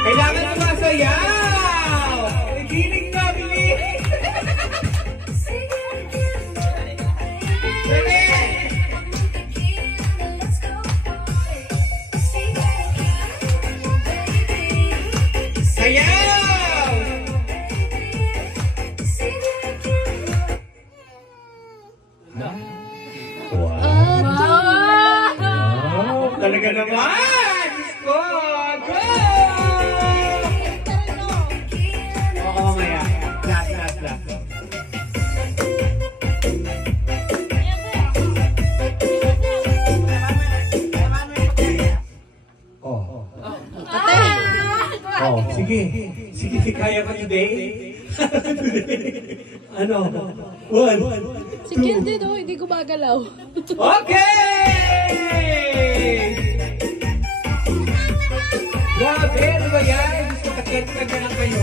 Kailangan sumasayaw! Nagiling na, bilis! Dali! Sayaw! Wow! Talaga naman! Diyos ko! Go! Oo, maya. Last. Sige, kaya ka today? Ano? One. Sige, hindi gumagalaw. Okay! Grabe, ano ba yan? Gusto kakit-kakit na lang kayo.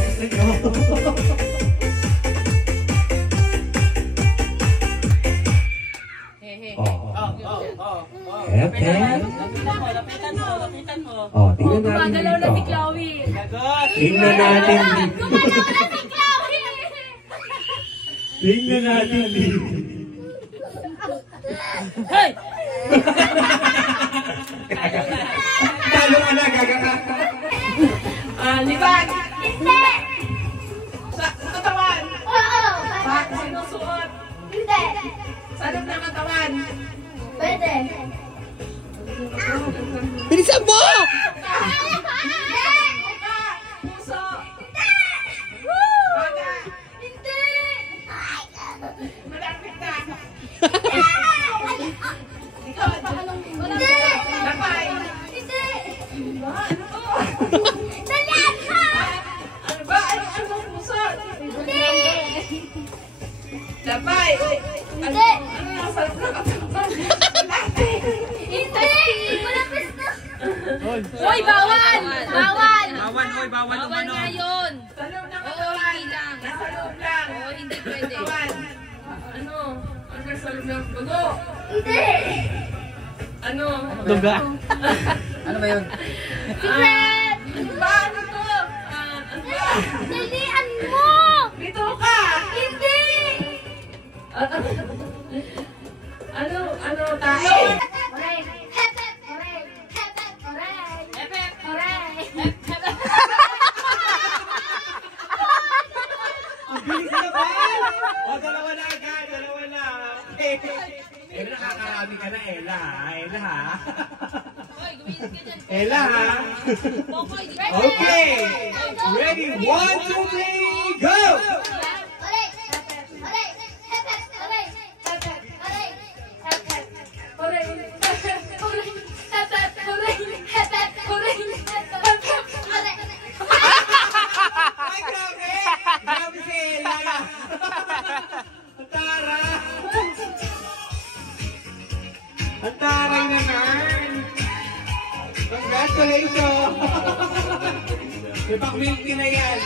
Lapitan mo. Tingnan natin gumagalaw na si dito. Chloe. Tingnan natin dito. Gumagalaw na si Chloe! Tingnan natin dito. Hey! Talo ka na, gagaka. Libag! Hindi! Sa katawan! Oo! Sinusuot! Hindi! Sa loob ng katawan! Pwede! Bilisan mo! Puso! Hindi! Malapit na! Hindi! Lapay! Hindi! Ano to? Dalian mo! Ano ba? Ano puso? Hindi! Lapay! Hindi! Ano nasa loob ng katawan? Hindi! Malapis na! Hoy, bawal! Bawal! Bawal nga yun! Sa loob ng Oo, katawan! hindi lang. Nasa loob lang! Oo, hindi pwede. Katawan! Ano? Ano sa loob ng dugo? Hindi! Ano? Duga. Ano ba yun? Secret! Ano ba? Ano to? Ano ba? Dalian mo! Dito ka! Hindi! Ano tayo? Oray! Oray! Oray! Oray! Ang bilis na ba? Dalawa na agad, dalawa na. Nakakarami ka na, Ella ha? Hoy, gumilis ka dyan. Ella ha? Popoy, di ba? Okay! Ready? 1, 2, 3, go! Oray! Oray! Oray! Ay, grabe! Grabe si Ella! Ang tara! Ang taray naman! Congratulations! May pak-milky na yan!